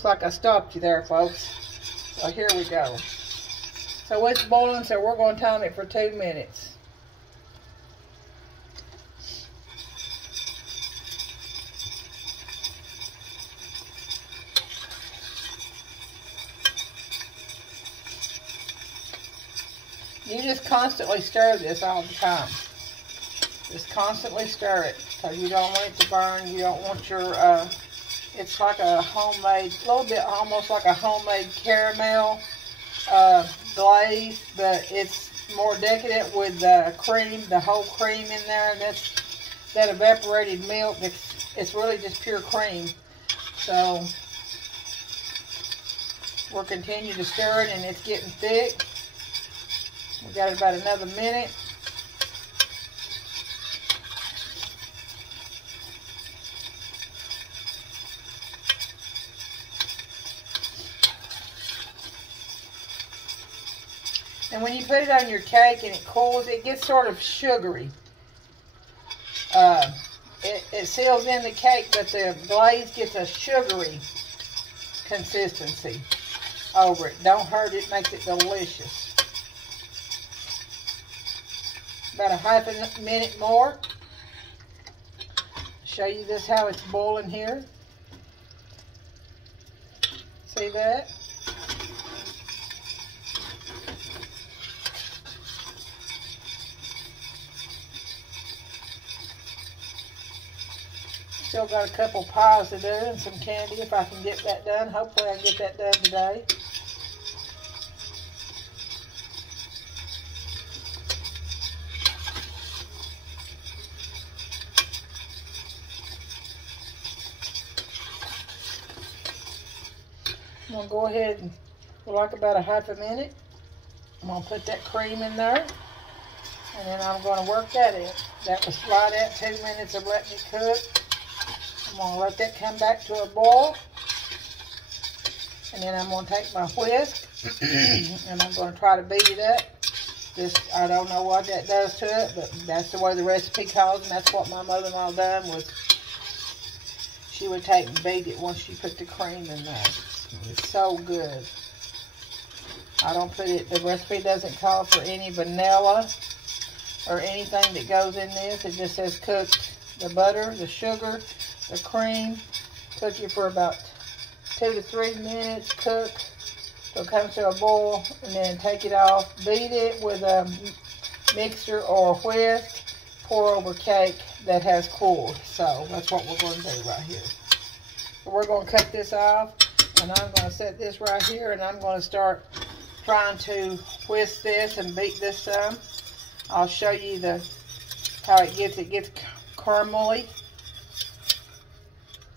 Looks like I stopped you there, folks. So here we go. So it's boiling, so we're going to time it for 2 minutes. You just constantly stir this all the time. Just constantly stir it, because you don't want it to burn. You don't want your, it's like a homemade, a little bit almost like a homemade caramel glaze, but it's more decadent with the cream, the whole cream in there. And that's that evaporated milk. It's really just pure cream. So we'll continue to stir it, and it's getting thick. We got about another minute. And when you put it on your cake and it cools, it gets sort of sugary. It seals in the cake, but the glaze gets a sugary consistency over it. Don't hurt it, makes it delicious. About a half a minute more. Show you this how it's boiling here. See that? Still got a couple pies to do and some candy if I can get that done. Hopefully I get that done today. I'm going to go ahead and, for like about a half a minute, I'm going to put that cream in there. And then I'm going to work that in. That was right at 2 minutes of letting it cook. I'm going to let that come back to a boil. And then I'm going to take my whisk and I'm going to try to beat it up. I don't know what that does to it, but that's the way the recipe calls, and that's what my mother-in-law done, was she would take and beat it once she put the cream in there. It's so good. I don't put it, the recipe doesn't call for any vanilla or anything that goes in this. It just says cook the butter, the sugar, the cream, cook it for about 2 to 3 minutes, cook till it comes to a boil, and then take it off, beat it with a mixer or a whisk, pour over cake that has cooled. So that's what we're going to do right here. So we're going to cut this off, and I'm going to set this right here, and I'm going to start trying to whisk this and beat this some. I'll show you how it gets caramely.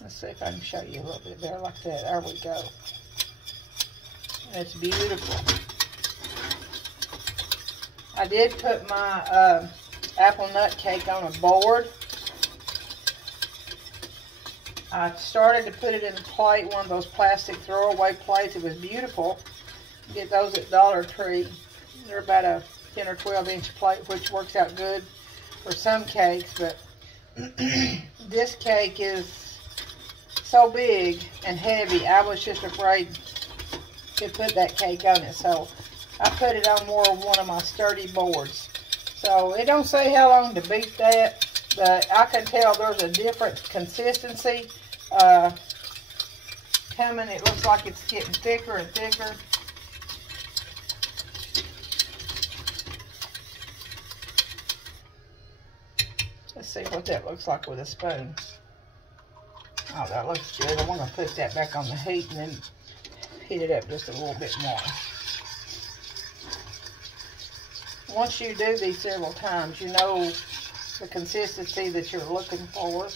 Let's see if I can show you a little bit there, like that. There we go. It's beautiful. I did put my apple nut cake on a board. I started to put it in a plate, one of those plastic throwaway plates. It was beautiful. You get those at Dollar Tree. They're about a 10 or 12 inch plate, which works out good for some cakes, but this cake is so big and heavy, I was just afraid to put that cake on it, so I put it on more of one of my sturdy boards. So it don't say how long to beat that, but I can tell there's a different consistency coming. It looks like it's getting thicker and thicker. Let's see what that looks like with a spoon. Oh, that looks good. I'm going to put that back on the heat and then heat it up just a little bit more. Once you do these several times, you know the consistency that you're looking for.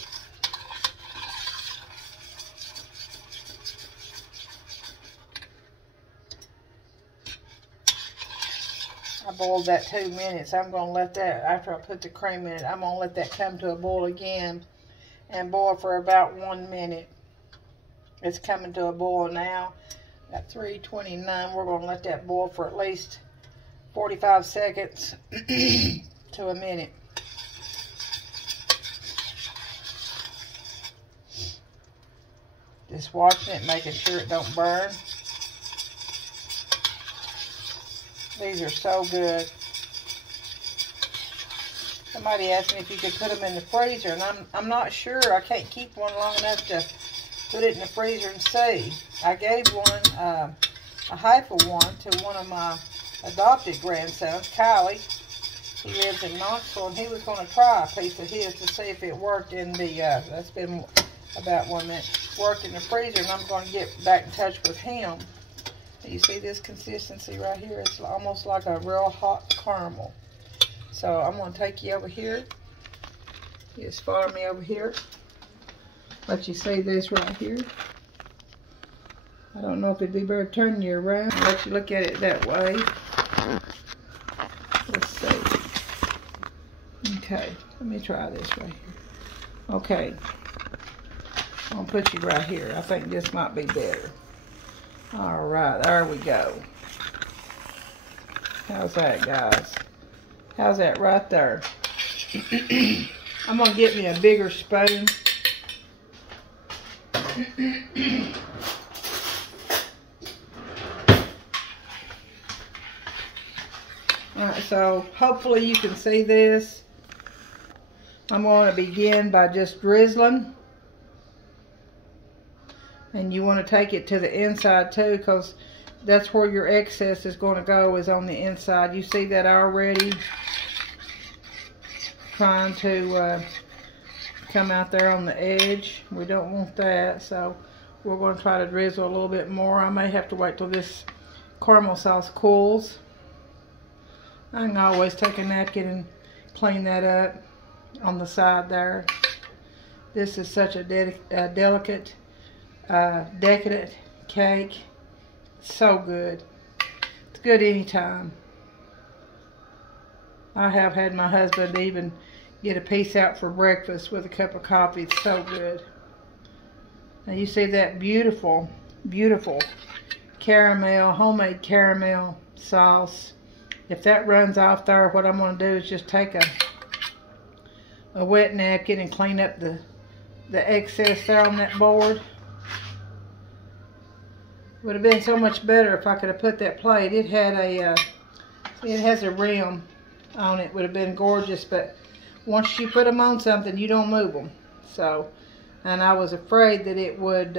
I boiled that 2 minutes. I'm going to let that, after I put the cream in it, I'm going to let that come to a boil again and boil for about 1 minute. It's coming to a boil now at 3:29. We're going to let that boil for at least 45 seconds to a minute. Just watching it, making sure it don't burn. These are so good. Somebody asked me if you could put them in the freezer, and I'm not sure. I can't keep one long enough to put it in the freezer and see. I gave one, a half of one, to one of my adopted grandsons, Kylie. He lives in Knoxville, and he was going to try a piece of his to see if it worked in the, that's been about 1 minute, worked in the freezer, and I'm going to get back in touch with him. You see this consistency right here? It's almost like a real hot caramel. So I'm going to take you over here. You just follow me over here. Let you see this right here. I don't know if it'd be better turning you around and let you look at it that way. Let's see. Okay, let me try this right here. Okay. I'm going to put you right here. I think this might be better. Alright, there we go. How's that, guys? How's that right there? I'm going to get me a bigger spoon. Alright, so hopefully you can see this. I'm going to begin by just drizzling. And you want to take it to the inside too, because that's where your excess is going to go, is on the inside. You see that already trying to come out there on the edge. We don't want that, so we're going to try to drizzle a little bit more. I may have to wait till this caramel sauce cools. I can always take a napkin and clean that up on the side there. This is such a delicate, decadent cake. So good. It's good anytime. I have had my husband even get a piece out for breakfast with a cup of coffee. It's so good. Now you see that beautiful, beautiful caramel, homemade caramel sauce. If that runs off there, what I'm going to do is just take a wet napkin and clean up the excess there on that board. Would have been so much better if I could have put that plate. It had a, it has a rim on it. Would have been gorgeous, but once you put them on something, you don't move them. So, and I was afraid that it would,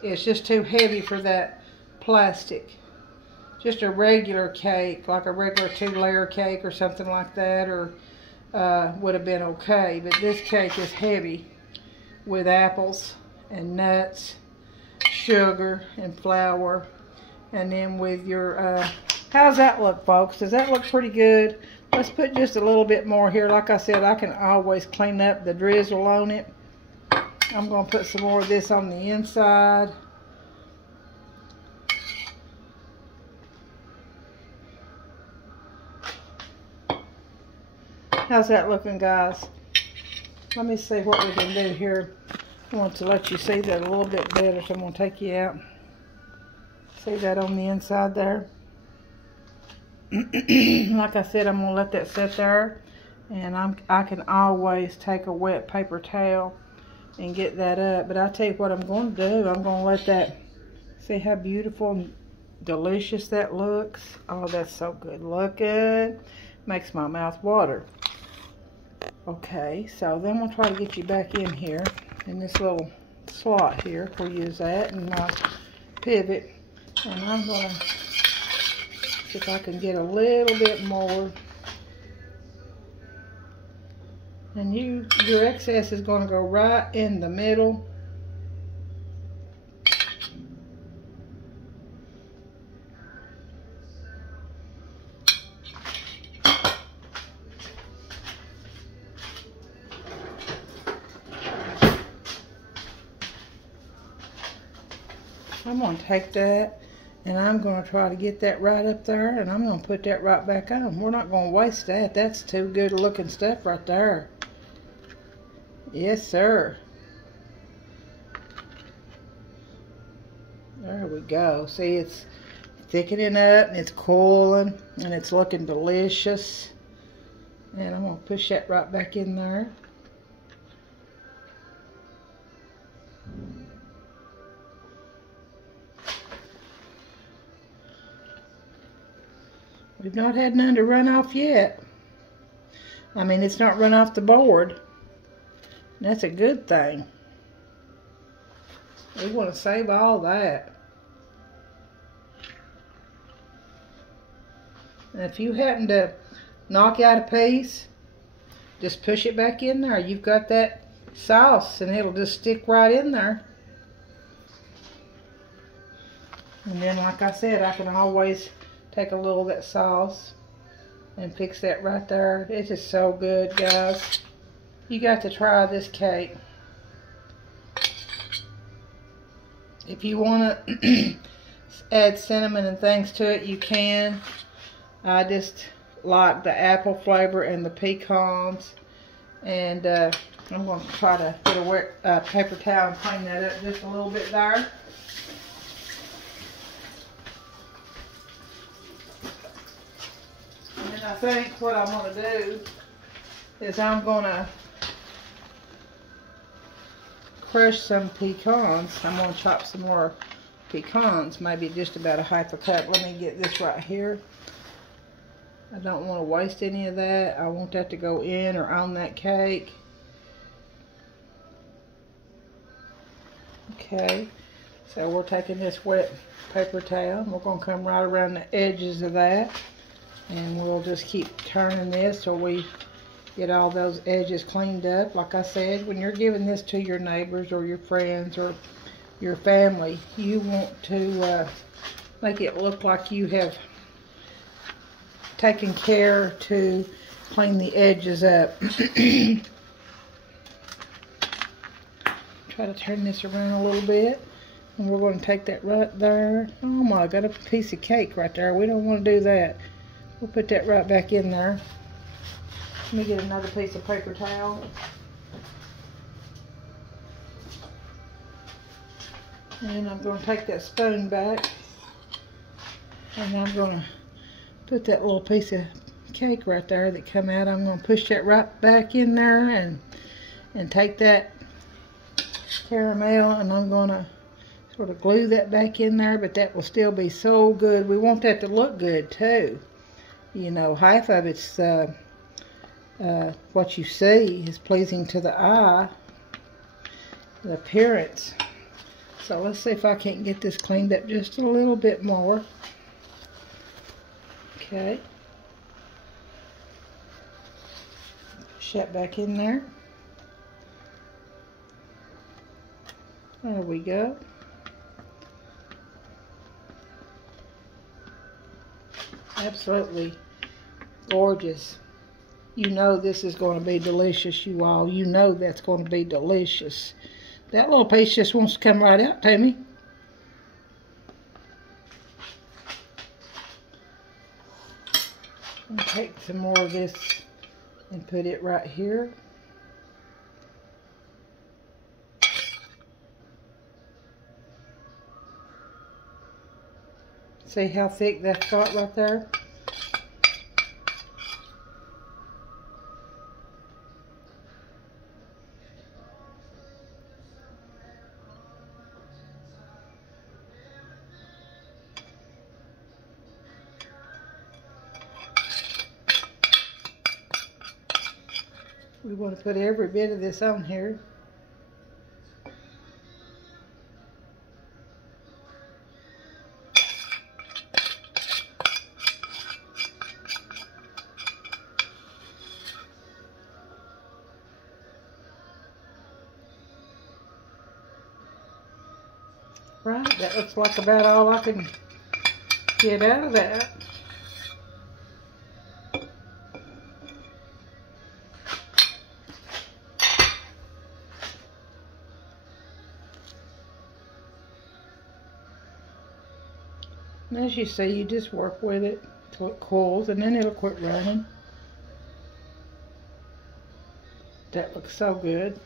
it's just too heavy for that plastic. Just a regular cake, like a regular 2-layer cake or something like that, or would have been okay. But this cake is heavy with apples and nuts, sugar and flour, and then with your how's that look, folks? Does that look pretty good? Let's put just a little bit more here. Like I said, I can always clean up the drizzle on it. I'm going to put some more of this on the inside. How's that looking, guys? Let me see what we can do here. I want to let you see that a little bit better, so I'm going to take you out. See that on the inside there? Like I said, I'm going to let that sit there. And I can always take a wet paper towel and get that up. But I'll tell you what I'm going to do. I'm going to let that, see how beautiful and delicious that looks? Oh, that's so good looking. Makes my mouth water. Okay, so then we'll try to get you back in here, in this little slot here. We'll use that and pivot. And I'm going to see if I can get a little bit more. And your excess is going to go right in the middle. I'm going to take that and I'm going to try to get that right up there, and I'm going to put that right back on. We're not going to waste that. That's too good looking stuff right there. Yes, sir. There we go. See, it's thickening up and it's cooling and it's looking delicious. And I'm going to push that right back in there. We've not had none to run off yet. I mean, it's not run off the board. That's a good thing. We want to save all that. And if you happen to knock out a piece, just push it back in there. You've got that sauce and it'll just stick right in there. And then, like I said, I can always take a little of that sauce and fix that right there. It's just so good, guys. You got to try this cake. If you want to add cinnamon and things to it, you can. I just like the apple flavor and the pecans. And I'm going to try to get a wet paper towel and clean that up just a little bit there. And then I think what I'm going to do is I'm going to crush some pecans. I'm going to chop some more pecans, maybe just about a half a cup. Let me get this right here. I don't want to waste any of that. I want that to go in or on that cake. Okay, so we're taking this wet paper towel and we're going to come right around the edges of that, and we'll just keep turning this till we get all those edges cleaned up. Like I said, when you're giving this to your neighbors or your friends or your family, you want to make it look like you have taken care to clean the edges up. Try to turn this around a little bit, and we're going to take that right there. Oh my, I got a piece of cake right there. We don't want to do that. We'll put that right back in there. Let me get another piece of paper towel. And I'm going to take that spoon back, and I'm going to put that little piece of cake right there that come out. I'm going to push that right back in there and take that caramel, and I'm going to sort of glue that back in there, but that will still be so good. We want that to look good too. You know, half of it's what you see is pleasing to the eye, the appearance. So let's see if I can't get this cleaned up just a little bit more. Okay. Push that back in there. There we go. Absolutely gorgeous. You know this is going to be delicious, you all. You know that's going to be delicious. That little piece just wants to come right out to me. I'll take some more of this and put it right here. See how thick that's got right there? We want to put every bit of this on here. Right, that looks like about all I can get out of that. And as you see, you just work with it till it cools, and then it'll quit running. That looks so good.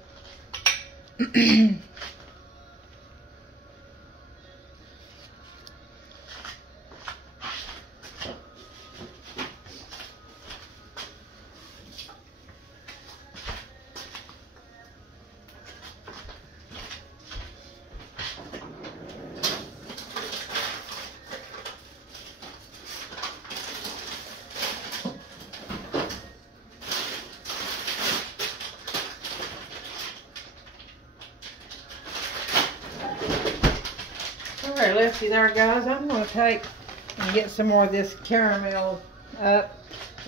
Okay, lefty there, guys. I'm going to take and get some more of this caramel up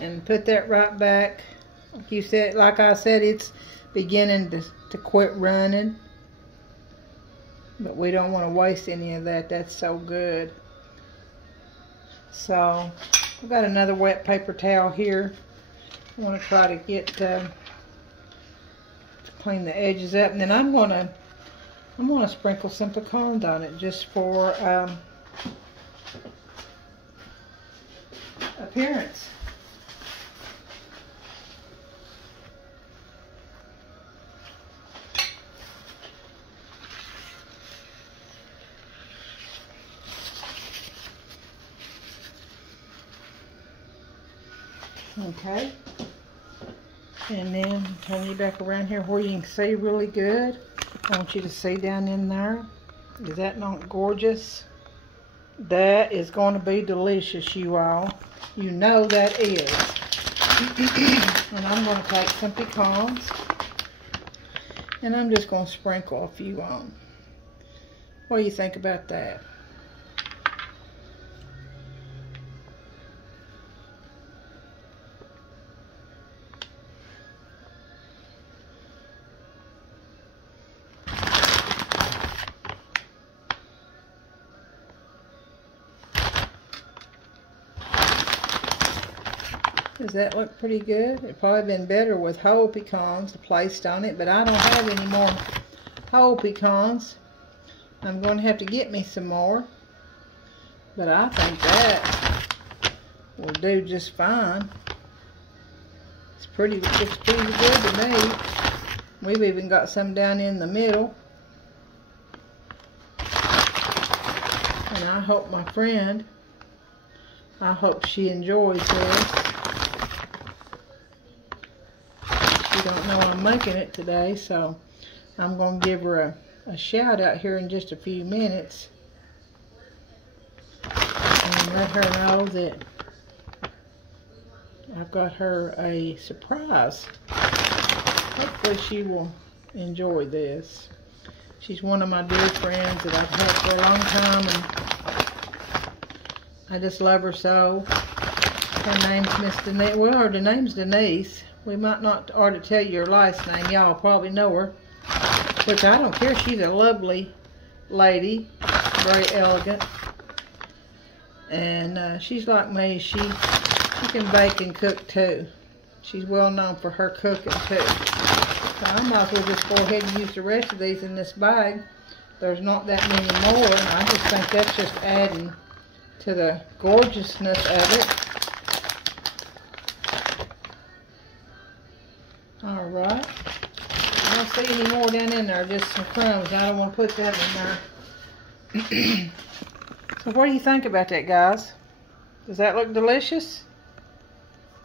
and put that right back. Like I said, it's beginning to quit running. But we don't want to waste any of that. That's so good. So, I've got another wet paper towel here. I want to try to get to clean the edges up, and then I'm gonna sprinkle some pecans on it just for appearance. Okay, and then turn you back around here where you can see really good. I want you to see down in there. Is that not gorgeous? That is going to be delicious, you all. You know that is. And I'm going to take some pecans, and I'm just going to sprinkle a few on. What do you think about that? Does that look pretty good? It'd probably been better with whole pecans placed on it, but I don't have any more whole pecans. I'm going to have to get me some more, but I think that will do just fine. It's pretty good to me. We've even got some down in the middle, and I hope my friend, I hope she enjoys this. She don't know I'm making it today, so I'm going to give her a shout out here in just a few minutes and let her know that I've got her a surprise. Hopefully she will enjoy this. She's one of my dear friends that I've had for a long time, and I just love her so. Her name's Miss Denise. Well, her name's Denise. We might not ought to tell you her last name. Y'all probably know her. Which I don't care. She's a lovely lady. Very elegant. And she's like me. She can bake and cook too. She's well known for her cooking too. So I might as well just go ahead and use the rest of these in this bag. There's not that many more. And I just think that's just adding to the gorgeousness of it. Alright. I don't see any more down in there, just some crumbs. I don't want to put that in there. So what do you think about that, guys? Does that look delicious?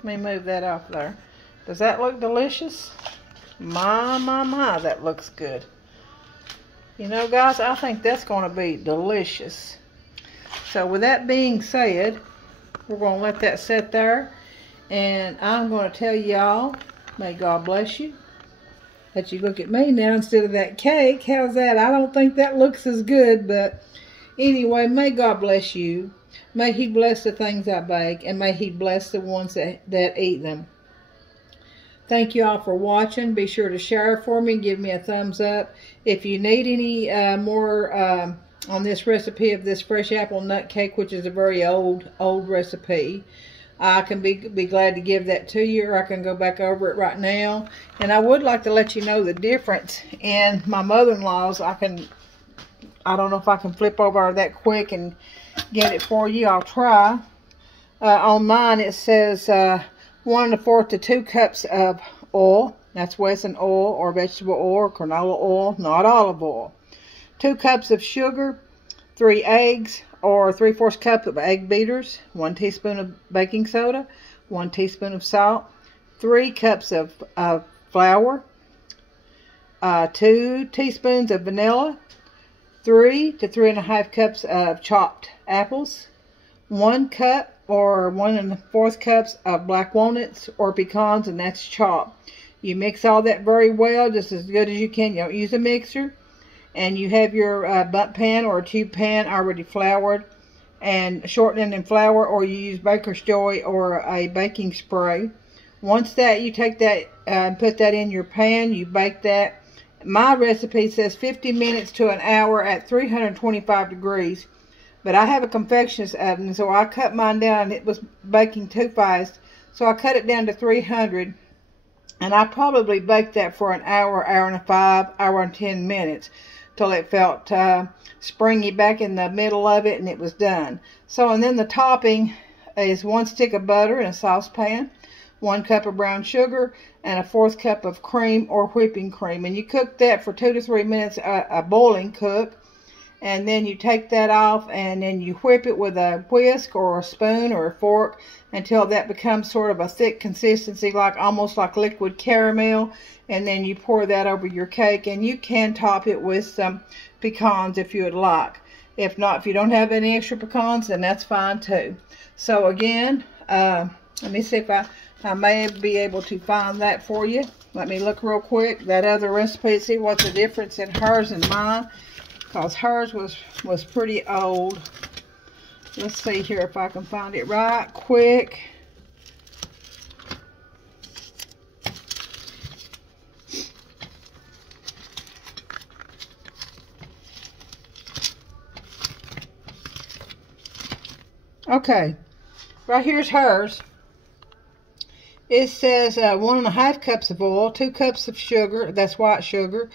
Let me move that off there. Does that look delicious? My, that looks good. You know, guys, I think that's going to be delicious. So with that being said, we're going to let that sit there. And I'm going to tell y'all, may God bless you. Let you look at me now instead of that cake. How's that? I don't think that looks as good, but anyway, may God bless you. May He bless the things I bake, and may He bless the ones that eat them. Thank you all for watching. Be sure to share for me. Give me a thumbs up. If you need any more on this recipe of this fresh apple nut cake, which is a very old recipe, I can be glad to give that to you, or I can go back over it right now. And I would like to let you know the difference in my mother-in-law's. I don't know if I can flip over that quick and get it for you. I'll try. On mine it says 1 1/4 to 2 cups of oil. That's Wesson oil or vegetable oil or canola oil, not olive oil. 2 cups of sugar, 3 eggs, or 3/4 cup of egg beaters, 1 teaspoon of baking soda, 1 teaspoon of salt, 3 cups of flour, 2 teaspoons of vanilla, 3 to 3.5 cups of chopped apples, 1 cup or 1 1/4 cups of black walnuts or pecans, and that's chopped. You mix all that very well, just as good as you can. You don't use a mixer. and you have your bundt pan or a tube pan already floured and shortening in flour, or you use baker's joy or a baking spray. Once that, you take that and put that in your pan, you bake that. My recipe says 50 minutes to an hour at 325 degrees. But I have a confectioner's oven, so I cut mine down. It was baking too fast, so I cut it down to 300. And I probably baked that for an hour, hour and a 5, hour and 10 minutes, till it felt springy back in the middle of it, and it was done. So, and then the topping is 1 stick of butter in a saucepan, 1 cup of brown sugar, and a 1/4 cup of cream or whipping cream. And you cook that for 2 to 3 minutes, a boiling cook. And then you take that off, and then you whip it with a whisk or a spoon or a fork until that becomes sort of a thick consistency, like almost like liquid caramel. And then you pour that over your cake, and you can top it with some pecans if you would like. If not, if you don't have any extra pecans, then that's fine too. So again, let me see if I may be able to find that for you. Let me look real quick. That other recipe, see what's the difference in hers and mine. Because hers was pretty old. Let's see here if I can find it right quick. Okay, right here's hers. It says 1½ cups of oil, 2 cups of sugar, that's white sugar,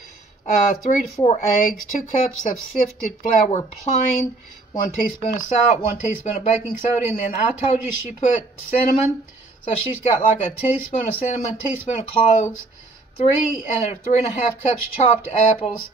3 to 4 eggs, 2 cups of sifted flour plain, 1 teaspoon of salt, 1 teaspoon of baking soda, and then I told you she put cinnamon, so she's got like a teaspoon of cinnamon, teaspoon of cloves, 3 and 3½ cups chopped apples.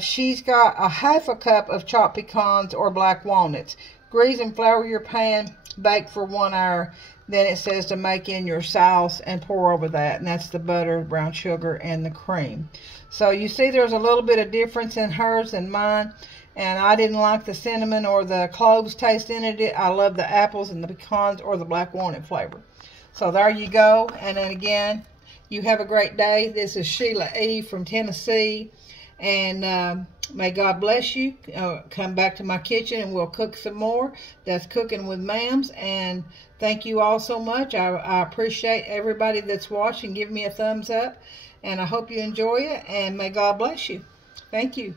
She's got a 1/2 cup of chopped pecans or black walnuts. Grease and flour your pan, bake for 1 hour. Then it says to make in your sauce and pour over that, and that's the butter, brown sugar, and the cream. So you see there's a little bit of difference in hers and mine, and I didn't like the cinnamon or the cloves taste in it. I love the apples and the pecans or the black walnut flavor. So there you go. And then again, you have a great day. This is Sheila E from Tennessee, and may God bless you. Come back to my kitchen and we'll cook some more. That's Cooking with Mams. And thank you all so much. I appreciate everybody that's watching. Give me a thumbs up. And I hope you enjoy it. And may God bless you. Thank you.